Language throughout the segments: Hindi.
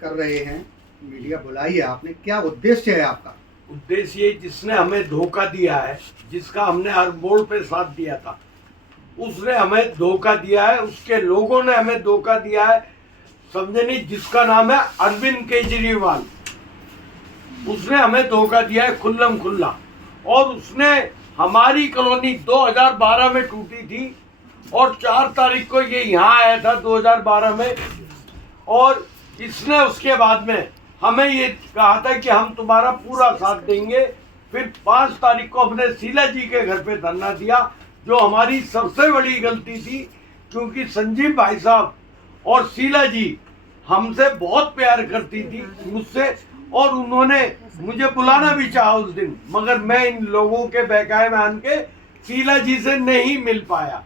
कर रहे हैं, मीडिया बुलाई है आपने, क्या उद्देश्य है आपका? उद्देश्य जिसने हमें धोखा दिया है, जिसका हमने हर मोड़ पे साथ दिया था, उसने हमें धोखा दिया है, उसके लोगों ने हमें धोखा दिया है, समझे नहीं? जिसका नाम है अरविंद केजरीवाल, उसने हमें धोखा दिया है खुल्लम खुल्ला। और उसने हमारी कॉलोनी 2012 में टूटी थी और 4 तारीख को ये यहाँ आया था 2012 में, और इसने उसके बाद में हमें ये कहा था कि हम तुम्हारा पूरा साथ देंगे। फिर 5 तारीख को अपने शीला जी के घर पे धरना दिया, जो हमारी सबसे बड़ी गलती थी, क्योंकि संजीव भाई साहब और शीला जी हमसे बहुत प्यार करती थी मुझसे, और उन्होंने मुझे बुलाना भी चाहा उस दिन, मगर मैं इन लोगों के बहकाए में आन के शीला जी से नहीं मिल पाया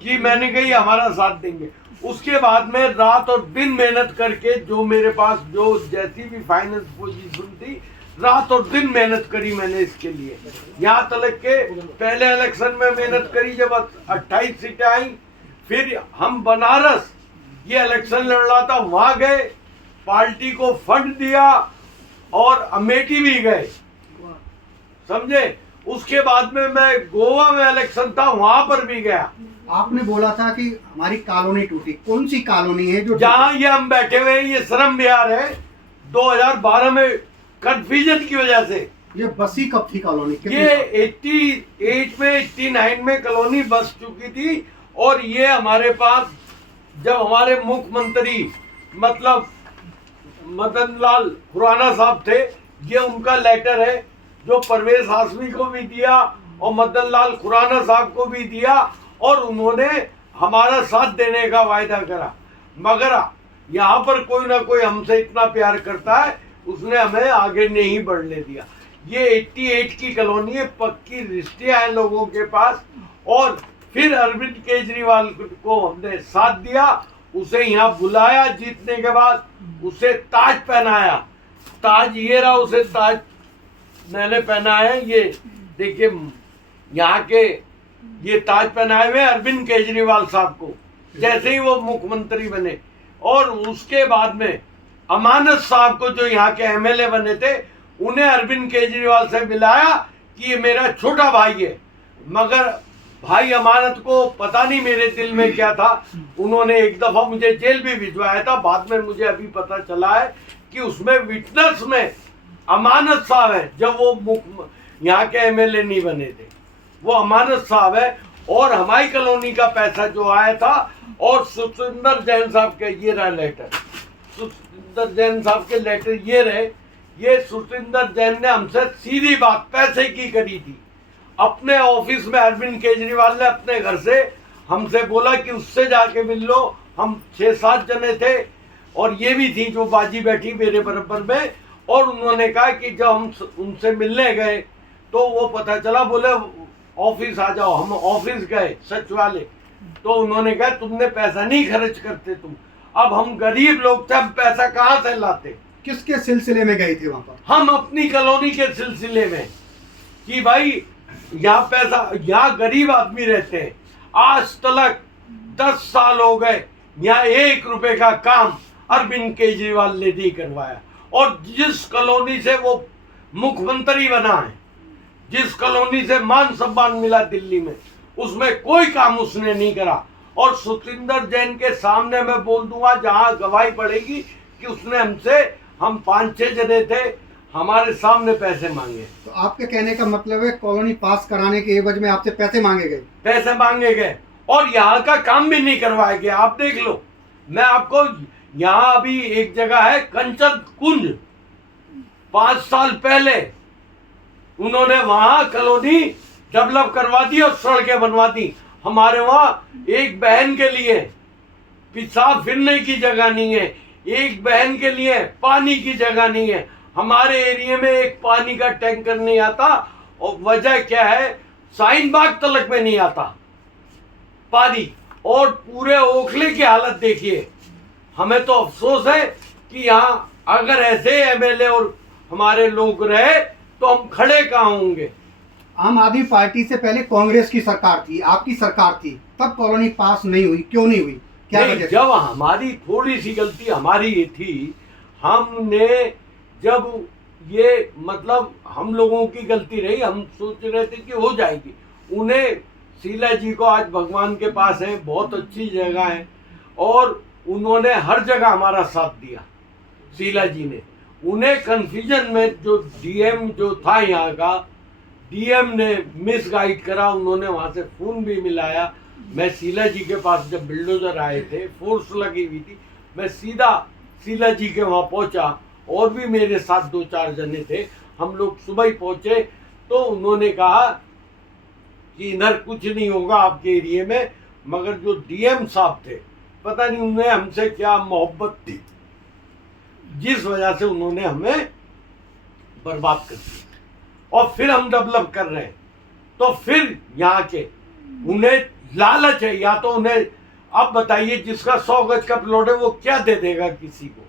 कि मैंने कही हमारा साथ देंगे। उसके बाद में रात और दिन मेहनत करके, जो मेरे पास जो जैसी भी फाइनेंस पोजीशन थी, रात और दिन मेहनत करी मैंने इसके लिए। यहाँ तक के पहले इलेक्शन में मेहनत करी जब 28 सीटें आई, फिर हम बनारस ये इलेक्शन लड़ रहा था, वहां गए, पार्टी को फंड दिया और अमेठी भी गए, समझे? उसके बाद में मैं गोवा में इलेक्शन था, वहां पर भी गया। आपने बोला था कि हमारी कॉलोनी टूटी, कौन सी कॉलोनी है जो जहां ये हम बैठे हुए हैं? ये श्रम विहार है। 2012 में कंफ्यूजन की वजह से ये बसी कब थी कॉलोनी? ये 88 में 89 में कॉलोनी बस चुकी थी। और ये हमारे पास जब हमारे मुख्यमंत्री मतलब मदन लाल खुराना साहब थे, ये उनका लेटर है जो परवेज हाशमी को भी दिया और मदन लाल खुराना साहब को भी दिया, और उन्होंने हमारा साथ देने का वायदा करा। मगर यहाँ पर कोई ना कोई हमसे इतना प्यार करता है, उसने हमें आगे नहीं बढ़ने दिया। ये 88 की कॉलोनी है, पक्की रिश्ते हैं लोगों के पास। और फिर अरविंद केजरीवाल को हमने साथ दिया, उसे यहाँ बुलाया, जीतने के बाद उसे ताज पहनाया। ताज ये रहा, उसे ताज मैंने पहना है, ये देखिए यहाँ के ये ताज पहनाए हुए अरविंद केजरीवाल साहब को, जैसे ही वो मुख्यमंत्री बने। और उसके बाद में अमानत साहब को, जो यहाँ के एमएलए बने थे, उन्हें अरविंद केजरीवाल से मिलाया कि ये मेरा छोटा भाई है। मगर भाई अमानत को पता नहीं मेरे दिल में क्या था, उन्होंने एक दफा मुझे जेल भी भिजवाया था। बाद में मुझे अभी पता चला है कि उसमें विटनेस में अमानत साहब है, जब वो यहाँ के एमएलए नहीं बने थे, वो अमानत साहब है। और हमारी कॉलोनी का पैसा जो आया था, और सुखविंदर जैन साहब के ये रहा लेटर, सुखविंदर जैन साहब के लेटर ये रहे। ये सुखविंदर जैन ने हमसे सीधी बात पैसे की करी थी। अपने ऑफिस में अरविंद केजरीवाल ने अपने घर से हमसे बोला कि उससे जाके मिल लो। हम 6-7 जने थे, और ये भी थी जो बाजी बैठी मेरे बराबर में। और उन्होंने कहा कि जब हम उनसे मिलने गए तो वो पता चला, बोले ऑफिस आ जाओ। हम ऑफिस गए सचिवालय, तो उन्होंने कहा तुमने पैसा नहीं खर्च करते तुम। अब हम गरीब लोग थे, हम पैसा कहाँ से लाते? किसके सिलसिले में गए थे वहां पर? हम अपनी कॉलोनी के सिलसिले में, कि भाई यहाँ पैसा, यहाँ गरीब आदमी रहते हैं। आज तक 10 साल हो गए, यहाँ 1 रुपए का काम अरविंद केजरीवाल ने नहीं करवाया। और जिस कॉलोनी से वो मुख्यमंत्री बना है, जिस कॉलोनी से मान सम्मान मिला दिल्ली में, उसमें कोई काम उसने नहीं करा। और सुखविंदर जैन के सामने मैं बोल दूंगा, जहां गवाही पड़ेगी, कि उसने हमसे, हम 5-6 जने थे, हमारे सामने पैसे मांगे। तो आपके कहने का मतलब है कॉलोनी पास कराने के एवज में आपसे पैसे मांगे गए? पैसे मांगे गए, और यहाँ का काम भी नहीं करवाया गया। आप देख लो, मैं आपको यहाँ अभी एक जगह है कंचन कुंज, 5 साल पहले उन्होंने वहां कॉलोनी डेवलप करवा दी और सड़कें बनवा दी। हमारे वहां एक बहन के लिए पेशाब फिरने की जगह नहीं है, एक बहन के लिए पानी की जगह नहीं है। हमारे एरिया में एक पानी का टैंकर नहीं आता, और वजह क्या है? शाहीन बाग तलक में नहीं आता पानी। और पूरे ओखले की हालत देखिए। हमें तो अफसोस है कि यहाँ अगर ऐसे एमएलए और हमारे लोग रहे तो हम खड़े कहाँ होंगे। आम आदमी पार्टी से पहले कांग्रेस की सरकार थी, आपकी सरकार थी, तब कॉलोनी पास नहीं हुई, क्यों नहीं हुई? क्या वजह? जब हमारी थोड़ी सी गलती हमारी ये थी, हमने जब ये मतलब हम लोगों की गलती रही, हम सोच रहे थे कि हो जाएगी। उन्हें शीला जी को आज भगवान के पास है, बहुत अच्छी जगह है और उन्होंने हर जगह हमारा साथ दिया। शीला जी ने, उन्हें कंफ्यूजन में जो डीएम जो था यहाँ का, डीएम ने मिस गाइड करा, उन्होंने वहां से फोन भी मिलाया। मैं शीला जी के पास जब बिल्डोजर आए थे, फोर्स लगी हुई थी, मैं सीधा शीला जी के वहां पहुंचा और भी मेरे साथ 2-4 जने थे। हम लोग सुबह ही पहुंचे तो उन्होंने कहा कि इधर कुछ नहीं होगा आपके एरिया में, मगर जो डीएम साहब थे, पता नहीं उन्हें हमसे क्या मोहब्बत थी, जिस वजह से उन्होंने हमें बर्बाद कर दिया। और फिर हम डेवलप कर रहे हैं, तो फिर यहाँ के उन्हें लालच है, या तो उन्हें अब बताइए जिसका 100 गज का प्लॉट है वो क्या दे देगा किसी को,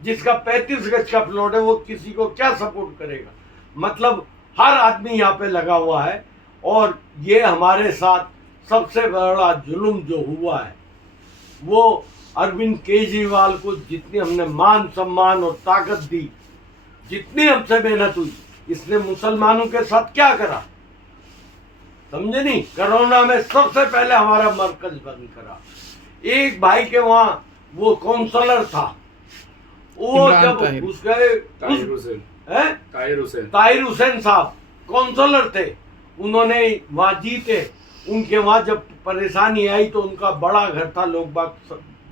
जिसका 35 गज का प्लॉट है वो किसी को क्या सपोर्ट करेगा। मतलब हर आदमी यहाँ पे लगा हुआ है और ये हमारे साथ सबसे बड़ा जुल्म जो हुआ है वो अरविंद केजरीवाल को जितनी हमने मान सम्मान और ताकत दी, जितनी हमसे मेहनत हुई, इसने मुसलमानों के साथ क्या करा समझे नहीं। कोरोना में सबसे पहले हमारा मरकज बंद करा। एक भाई के वहां वो काउंसलर था, वो जब उसके ताहिर हुसैन साहब काउंसलर थे, उन्होंने वहां जीते। उनके वहां जब परेशानी आई तो उनका बड़ा घर था, लोग बाग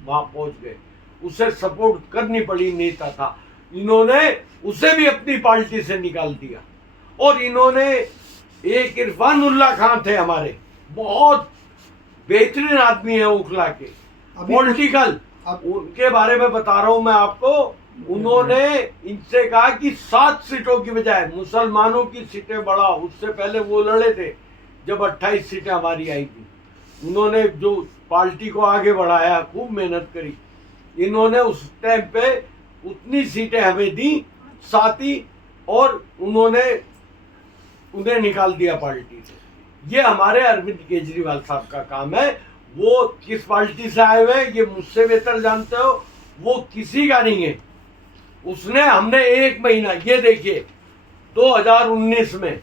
वहां पहुंच गए, उसे सपोर्ट करनी पड़ी, नेता था। इन्होंने उसे भी अपनी पार्टी से निकाल दिया। और इन्होंने एक इरफानुल्लाह खान थे हमारे, बहुत बेहतरीन आदमी है ओखला के, पॉलिटिकल, उनके बारे में बता रहा हूं मैं आपको। उन्होंने इनसे कहा कि 7 सीटों की बजाय मुसलमानों की सीटें बढ़ाओ। उससे पहले वो लड़े थे जब 28 सीटें हमारी आई थी। उन्होंने जो पार्टी को आगे बढ़ाया, खूब मेहनत करी। इन्होंने उस टाइम पे उतनी सीटें हमें दी, साथ ही और उन्होंने उन्हें निकाल दिया पार्टी से। ये हमारे अरविंद केजरीवाल साहब का काम है। वो किस पार्टी से आए हुए ये मुझसे बेहतर जानते हो, वो किसी का नहीं है। उसने हमने 1 महीना, ये देखिए 2019 में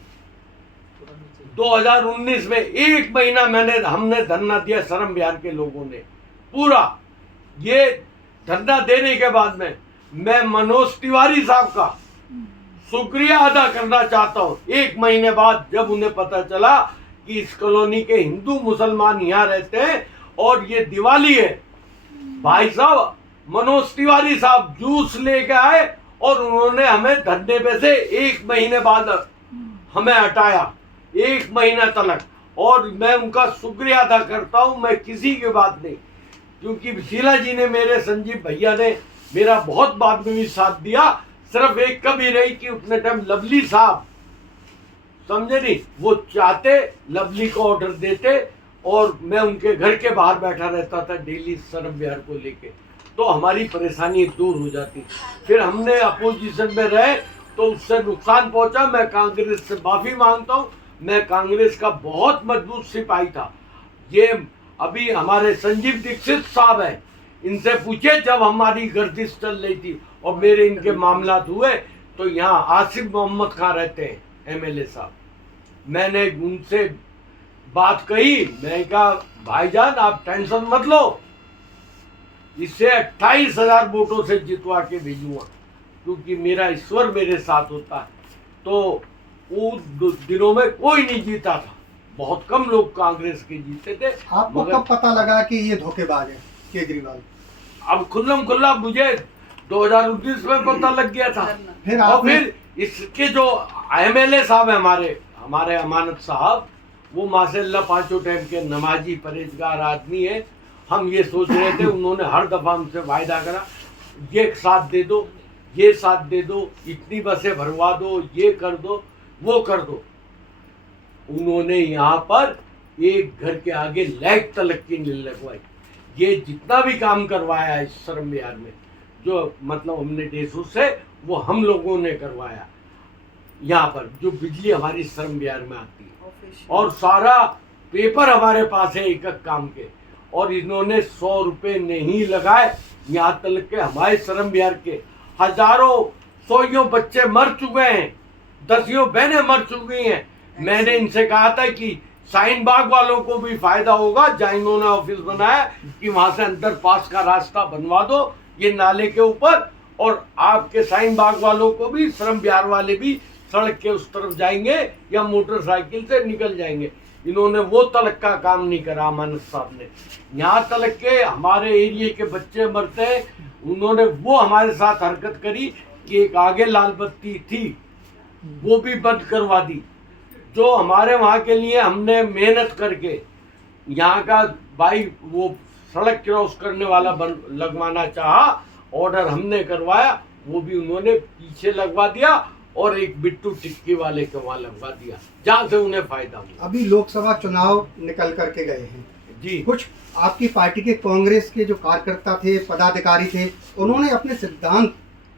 1 महीना हमने धरना दिया, शर्म बिहार के लोगों ने पूरा। ये धरना देने के बाद में मैं मनोज तिवारी साहब का शुक्रिया अदा करना चाहता हूं। 1 महीने बाद जब उन्हें पता चला कि इस कॉलोनी के हिंदू मुसलमान यहाँ रहते हैं और ये दिवाली है, भाई साहब मनोज तिवारी साहब जूस लेके आए और उन्होंने हमें धरने पे से 1 महीने बाद हमें हटाया, 1 महीना तक। और मैं उनका शुक्रिया अदा करता हूं, मैं किसी की बात नहीं, क्योंकि शीला जी ने, मेरे संजीव भैया ने मेरा बहुत बाद में भी साथ दिया। सिर्फ एक कमी रही कि उतने टाइम लवली साहब, समझे नहीं, वो चाहते लवली को ऑर्डर देते और मैं उनके घर के बाहर बैठा रहता था डेली शर्म बिहार को लेके, तो हमारी परेशानी दूर हो जाती। फिर हमने अपोजिशन में रहे तो उससे नुकसान पहुंचा। मैं कांग्रेस से माफी मांगता हूं, मैं कांग्रेस का बहुत मजबूत सिपाही था। ये अभी हमारे संजीव दीक्षित साहब है, इनसे पूछे जब हमारी गर्दिश चल रही थी और मेरे इनके मामलात हुए, तो यहाँ आसिफ मोहम्मद खान रहते हैं एमएलए साहब, मैंने उनसे बात कही, मैं कहा भाईजान आप टेंशन मत लो, इसे 28,000 वोटों से जितवा के भेजूंगा, क्योंकि मेरा ईश्वर मेरे साथ होता है। तो उन दिनों में कोई नहीं जीता था, बहुत कम लोग कांग्रेस के जीते थे। आपको कब पता लगा कि ये धोखेबाज है केजरीवाल? अब खुल्लम खुल्ला मुझे 2019 में पता लग गया था। और फिर इसके जो एमएलए साहब है हमारे अमानत साहब, वो माशाल्लाह 5 टाइम के नमाजी परहेजगार आदमी है। हम ये सोच रहे थे, उन्होंने हर दफा हमसे वायदा करा, ये साथ दे दो, ये साथ दे दो, इतनी बसें भरवा दो, ये कर दो, वो कर दो। उन्होंने यहाँ पर एक घर के आगे लाइट तलक की नहीं लगवाई। ये जितना भी काम करवाया है शर्म बिहार में, जो मतलब हमने देशों से, वो हम लोगों ने करवाया। यहाँ पर जो बिजली हमारी शर्म बिहार में आती है और सारा पेपर हमारे पास है एक एक काम के, और इन्होंने 100 रुपये नहीं लगाए। यहाँ तक के हमारे शर्म बिहार के हजारों सौयों बच्चे मर चुके हैं, दसियों बहनें मर चुकी हैं। मैंने इनसे कहा था कि शाहीन बाग वालों को भी फायदा होगा, जहाँ इन्होंने ऑफिस बनाया कि वहां से अंडर पास का रास्ता बनवा दो ये नाले के ऊपर, और आपके शाहीन बाग वालों को भी, श्रम विहार वाले भी सड़क के उस तरफ जाएंगे या मोटरसाइकिल से निकल जाएंगे। इन्होंने वो तलक का काम नहीं करा अमानत साहब ने। यहाँ तलक के हमारे एरिया के बच्चे मरते हैं, उन्होंने वो हमारे साथ हरकत करी कि एक आगे लाल बत्ती थी वो भी बंद करवा दी। जो हमारे वहाँ के लिए हमने मेहनत करके यहाँ का भाई वो सड़क क्रॉस करने वाला लगवाना चाहा, ऑर्डर हमने करवाया, वो भी उन्होंने पीछे लगवा दिया और एक बिट्टू टिक्की वाले के वहाँ लगवा दिया जहाँ से उन्हें फायदा हुआ। अभी लोकसभा चुनाव निकल करके गए हैं जी, कुछ आपकी पार्टी के कांग्रेस के जो कार्यकर्ता थे, पदाधिकारी थे, उन्होंने अपने सिद्धांत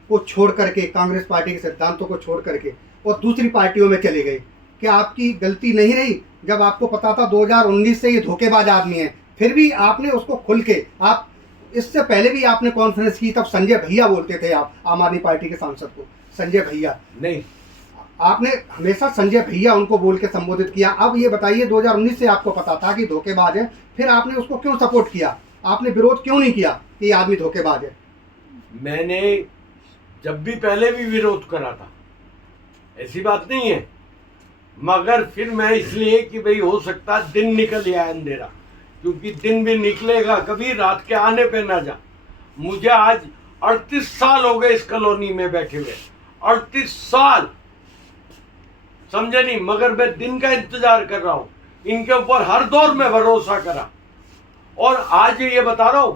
को छोड़ करके, कांग्रेस पार्टी के सिद्धांतों को छोड़ करके और दूसरी पार्टियों में चले गए। क्या आपकी गलती नहीं रही जब आपको पता था 2019 से ये धोखेबाज आदमी है, फिर भी आपने उसको खुल के, आप इससे पहले भी आपने कॉन्फ्रेंस की, तब संजय भैया बोलते थे आप आम आदमी पार्टी के सांसद को, संजय भैया नहीं, आपने हमेशा संजय भैया उनको बोल के संबोधित किया। अब ये बताइए 2019 से आपको पता था कि धोखेबाज है, फिर आपने उसको क्यों सपोर्ट किया, आपने विरोध क्यों नहीं किया कि ये आदमी धोखेबाज है? मैंने जब भी पहले भी विरोध करा था, ऐसी बात नहीं है, मगर फिर मैं इसलिए कि भाई हो सकता दिन निकल जाए अंधेरा, क्योंकि दिन भी निकलेगा कभी, रात के आने पे ना जा। मुझे आज 38 साल हो गए इस कॉलोनी में बैठे हुए, 38 साल, समझे नहीं, मगर मैं दिन का इंतजार कर रहा हूं। इनके ऊपर हर दौर में भरोसा करा, और आज ये बता रहा हूं,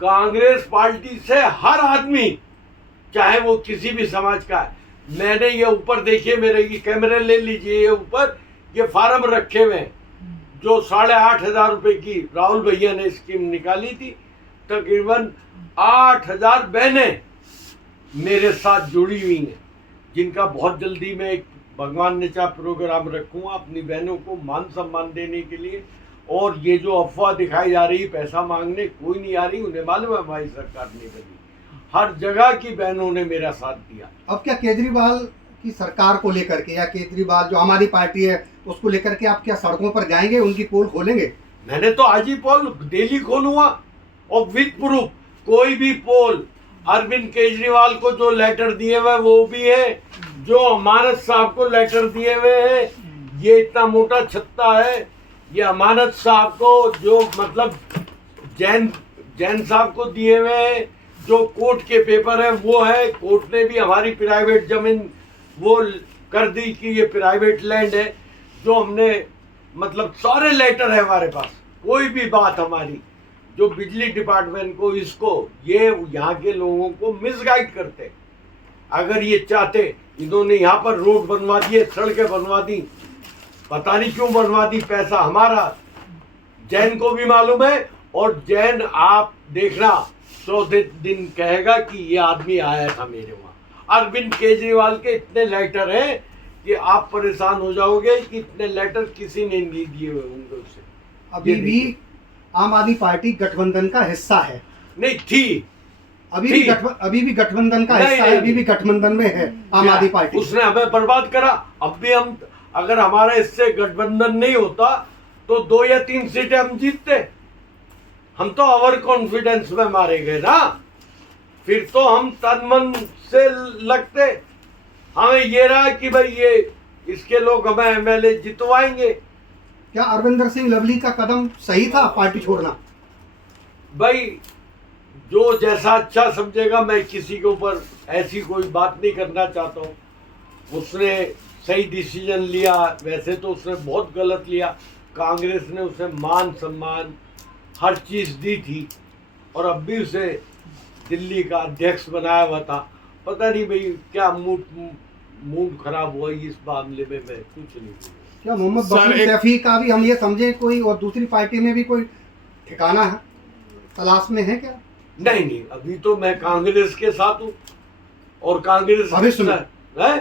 कांग्रेस पार्टी से हर आदमी, चाहे वो किसी भी समाज का है, मैंने ये ऊपर देखिए, मेरे ये कैमरे ले लीजिए, ये ऊपर ये फार्म रखे हुए हैं, जो 8,500 रुपए की राहुल भैया ने स्कीम निकाली थी। तकरीबन 8,000 बहनें मेरे साथ जुड़ी हुई हैं, जिनका बहुत जल्दी मैं एक भगवान ने चाह प्रोग्राम रखूंगा अपनी बहनों को मान सम्मान देने के लिए। और ये जो अफवाह दिखाई जा रही पैसा मांगने, कोई नहीं आ रही, उन्हें मालूम है हमारी सरकार नहीं बनी, हर जगह की बहनों ने मेरा साथ दिया। अब क्या केजरीवाल की सरकार को लेकर के, या केजरीवाल जो हमारी पार्टी है उसको लेकर के आप क्या सड़कों पर जाएंगे, उनकी पोल खोलेंगे? मैंने तो आज ही पोल डेली खोलूंगा, और विद प्रूफ कोई भी पोल, अरविंद केजरीवाल को जो लेटर दिए हुए वो भी है, जो अमानत साहब को लेटर दिए हुए हैं, ये इतना मोटा छत्ता है, ये अमानत साहब को जो मतलब जैन साहब को दिए हुए हैं, जो कोर्ट के पेपर है वो है, कोर्ट ने भी हमारी प्राइवेट जमीन वो कर दी कि ये प्राइवेट लैंड है, जो हमने मतलब सारे लेटर है हमारे पास। कोई भी बात हमारी, जो बिजली डिपार्टमेंट को, इसको, ये यहाँ के लोगों को मिसगाइड करते। अगर ये चाहते, इन्होंने यहाँ पर रोड बनवा दिए, सड़कें बनवा दी, पता नहीं क्यों बनवा दी, पैसा हमारा, जैन को भी मालूम है, और जैन आप देखना चौथे दिन कहेगा कि ये आदमी आया था मेरे वहाँ। अरविंद केजरीवाल के इतने लेटर हैं कि आप परेशान हो जाओगे कि इतने लेटर किसी ने नहीं दिए हुए होंगे उसे। अभी भी आम आदमी पार्टी गठबंधन का हिस्सा है? नहीं थी, अभी भी गठबंधन का हिस्सा है, अभी भी गठबंधन में है आम आदमी पार्टी। उसने हमें बर्बाद करा। अब भी हम, अगर हमारा इससे गठबंधन नहीं होता तो 2 या 3 सीटें हम जीतते। हम तो ओवर कॉन्फिडेंस में मारे गए ना, फिर तो हम तन मन से लगते। हमें ये रहा कि भाई ये इसके लोग हमें एमएलए जितवाएंगे। क्या अरविंदर सिंह लवली का कदम सही था, पार्टी छोड़ना? भाई जो जैसा अच्छा समझेगा, मैं किसी के ऊपर ऐसी कोई बात नहीं करना चाहता हूँ। उसने सही डिसीजन लिया, वैसे तो उसने बहुत गलत लिया। कांग्रेस ने उसे मान सम्मान हर चीज़ दी थी, और अब भी उसे दिल्ली का अध्यक्ष बनाया हुआ था। पता नहीं भाई क्या मूड खराब हुआ इस मामले में, मैं कुछ नहीं बोलूँ। क्या मोहम्मद बशीर सैफी का भी हम ये समझे कोई, और दूसरी पार्टी में भी कोई ठिकाना है, तलाश में है क्या? नहीं नहीं, अभी तो मैं कांग्रेस के साथ हूँ, और कांग्रेस भविष्य में है,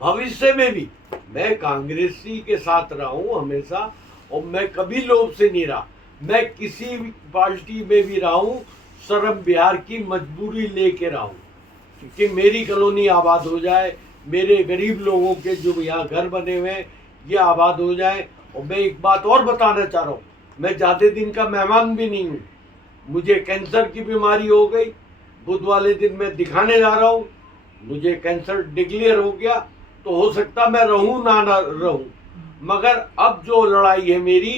भविष्य में भी मैं कांग्रेसी के साथ रहा हूँ हमेशा, और मैं कभी लोभ से नहीं रहा। मैं किसी भी पार्टी में भी रहा हूँ श्रम बिहार की मजबूरी लेके रहा हूँ कि मेरी कॉलोनी आबाद हो जाए, मेरे गरीब लोगों के जो यहाँ घर बने हुए हैं ये आबाद हो जाए। और मैं एक बात और बताना चाह रहा हूँ, मैं ज़्यादा दिन का मेहमान भी नहीं हूँ, मुझे कैंसर की बीमारी हो गई, बुध वाले दिन मैं दिखाने जा रहा हूँ, मुझे कैंसर डिक्लेयर हो गया, तो हो सकता मैं रहूँ ना रहूँ, मगर अब जो लड़ाई है मेरी,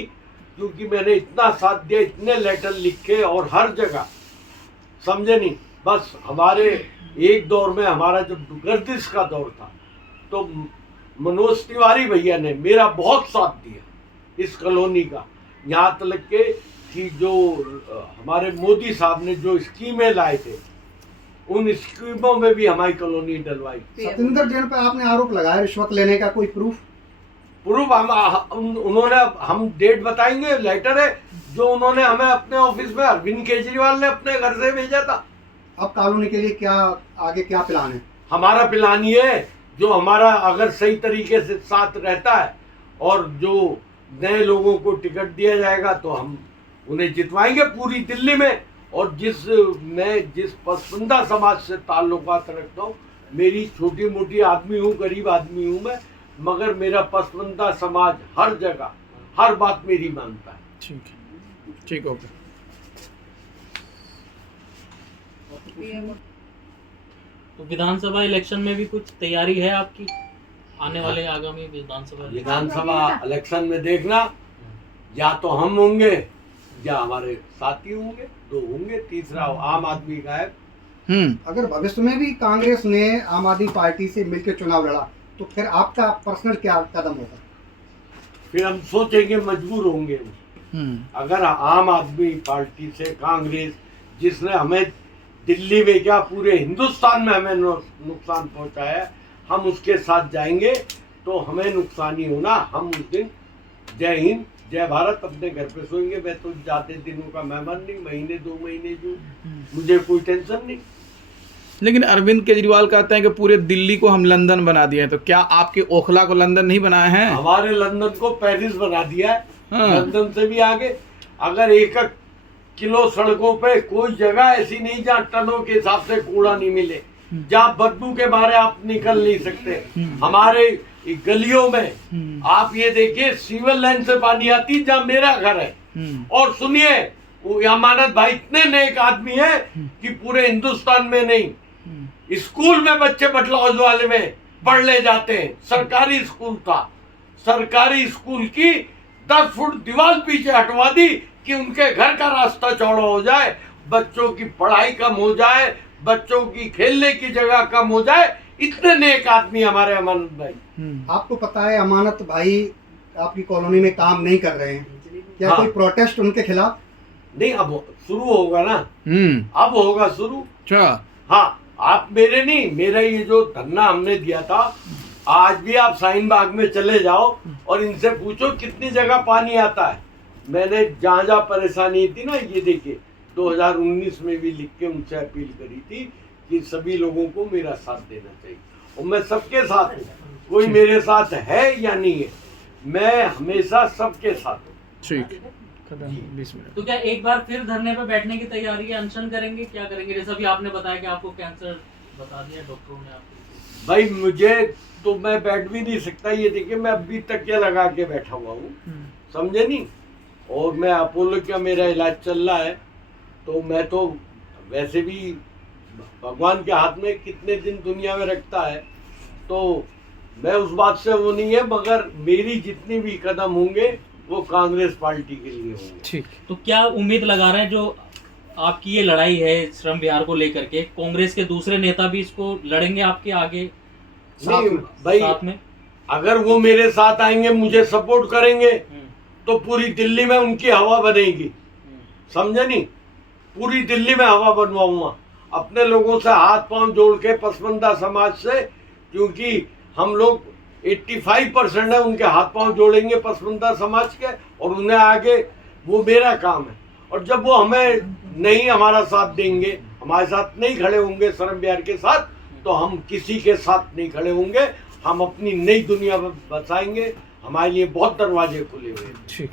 क्योंकि मैंने इतना साथ दिया, इतने लेटर लिखे और हर जगह, समझे नहीं, बस हमारे एक दौर में हमारा जब गर्दिश का दौर था तो मनोज तिवारी भैया ने मेरा बहुत साथ दिया इस कॉलोनी का, यहाँ तक के कि जो हमारे मोदी साहब ने जो स्कीमें लाए थे उन स्कीमों में भी हमारी कॉलोनी डलवाई। सतिंदर जैन पर आपने आरोप लगाया रिश्वत लेने का, कोई प्रूफ? उन्होंने, हम डेट बताएंगे, लेटर है जो उन्होंने हमें अपने ऑफिस में अरविंद केजरीवाल ने अपने घर से भेजा था। अब कॉलोनी के लिए क्या आगे क्या प्लान है? हमारा प्लान ये है, जो हमारा अगर सही तरीके से साथ रहता है और जो नए लोगों को टिकट दिया जाएगा तो हम उन्हें जितवाएंगे पूरी दिल्ली में। और मैं जिस पसमानदा समाज से ताल्लुकात रखता हूँ, मेरी छोटी मोटी आदमी हूँ, गरीब आदमी हूँ मैं, मगर मेरा पसमानदा समाज हर जगह हर बात मेरी मानता है। ठीक है, ठीक, ओके। तो विधानसभा इलेक्शन में भी कुछ तैयारी है आपकी, आने वाले आगामी विधानसभा इलेक्शन में देखना, या तो हम होंगे या हमारे साथी होंगे, दो होंगे, तीसरा आम आदमी गायब। अगर भविष्य में भी कांग्रेस ने आम आदमी पार्टी से मिलकर चुनाव लड़ा तो फिर आपका पर्सनल क्या कदम होगा? फिर हम सोचेंगे, मजबूर होंगे। अगर आम आदमी पार्टी से कांग्रेस, जिसने हमें दिल्ली में क्या पूरे हिंदुस्तान में हमें नुकसान पहुंचाया, हम उसके साथ जाएंगे तो हमें नुकसान ही होना। हम उस दिन जय हिंद जय भारत अपने घर पे सोएंगे। मैं तो ज्यादा दिनों का मेहमान नहीं, महीने 2 महीने जो, मुझे कोई टेंशन नहीं। लेकिन अरविंद केजरीवाल कहते हैं कि पूरे दिल्ली को हम लंदन बना दिया है, तो क्या आपके ओखला को लंदन नहीं बनाया है? हमारे लंदन को पेरिस बना दिया है। हाँ। लंदन से भी आगे। अगर 1 किलो सड़कों पे कोई जगह ऐसी नहीं जहाँ टनों के हिसाब से कूड़ा नहीं मिले, जहाँ बदबू के मारे आप निकल नहीं सकते। हमारे गलियों में आप ये देखिए, सीवर लाइन से पानी आती जहाँ मेरा घर है। और सुनिए, अमानत भाई इतने नेक आदमी है कि पूरे हिंदुस्तान में नहीं, स्कूल में बच्चे बटलौज वाले में पढ़ने जाते हैं। सरकारी स्कूल था, सरकारी स्कूल की 10 फुट दीवार पीछे हटवा दी कि उनके घर का रास्ता चौड़ा हो जाए, बच्चों की पढ़ाई कम हो जाए, बच्चों की खेलने की जगह कम हो जाए। इतने नेक आदमी हमारे अमानत भाई। आपको पता है अमानत भाई आपकी कॉलोनी में काम नहीं कर रहे हैं, क्या हाँ। कोई प्रोटेस्ट उनके खिलाफ? नहीं, अब शुरू होगा ना, अब होगा शुरू। अच्छा, हाँ, आप मेरे नहीं, मेरा ये जो धरना हमने दिया था, आज भी आप शाहीन बाग में चले जाओ और इनसे पूछो कितनी जगह पानी आता है। मैंने जहाँ जहाँ परेशानी थी ना, ये देखिए 2019 में भी लिख के उनसे अपील करी थी कि सभी लोगों को मेरा साथ देना चाहिए, और मैं सबके साथ हूँ। कोई मेरे साथ है या नहीं है, मैं हमेशा सबके साथ हूँ। ठीक, 20 मिनट। तो क्या एक बार फिर धरने पे बैठने की तैयारी है, अनशन करेंगे, क्या करेंगे? जैसा भी आपने बताया कि आपको कैंसर बता दिया डॉक्टरों ने आपको। भाई मुझे तो, मैं बैठ भी नहीं सकता। ये देखिए, मैं अभी तकिया लगा के बैठा हुआ हूँ, समझे नहीं। और मैं अपोलो का मेरा इलाज चल रहा है, तो मैं तो वैसे भी भगवान के हाथ में कितने दिन दुनिया में रखता है, तो मैं उस बात से वो नहीं है, मगर मेरी जितनी भी कदम होंगे वो कांग्रेस पार्टी के लिए होंगे। ठीक। तो क्या उम्मीद लगा रहे हैं, जो आपकी ये लड़ाई है श्रम विहार को लेकर के, कांग्रेस के दूसरे नेता भी इसको लड़ेंगे आपके आगे नहीं भाई, साथ में? अगर वो मेरे साथ आएंगे, मुझे सपोर्ट करेंगे, तो पूरी दिल्ली में उनकी हवा बनेगी, समझे नहीं। पूरी दिल्ली में हवा बनवाऊंगा अपने लोगों से हाथ पांव जोड़ के, पसमानदा समाज से, क्योंकि हम लोग 85% है, उनके हाथ पांव जोड़ेंगे पसमानदा समाज के, और उन्हें आगे, वो मेरा काम है। और जब वो हमें नहीं हमारा साथ देंगे, हमारे साथ नहीं खड़े होंगे श्रम विहार के साथ, तो हम किसी के साथ नहीं खड़े होंगे। हम अपनी नई दुनिया बसाएंगे, हमारे लिए बहुत दरवाजे खुले हुए हैं। ठीक।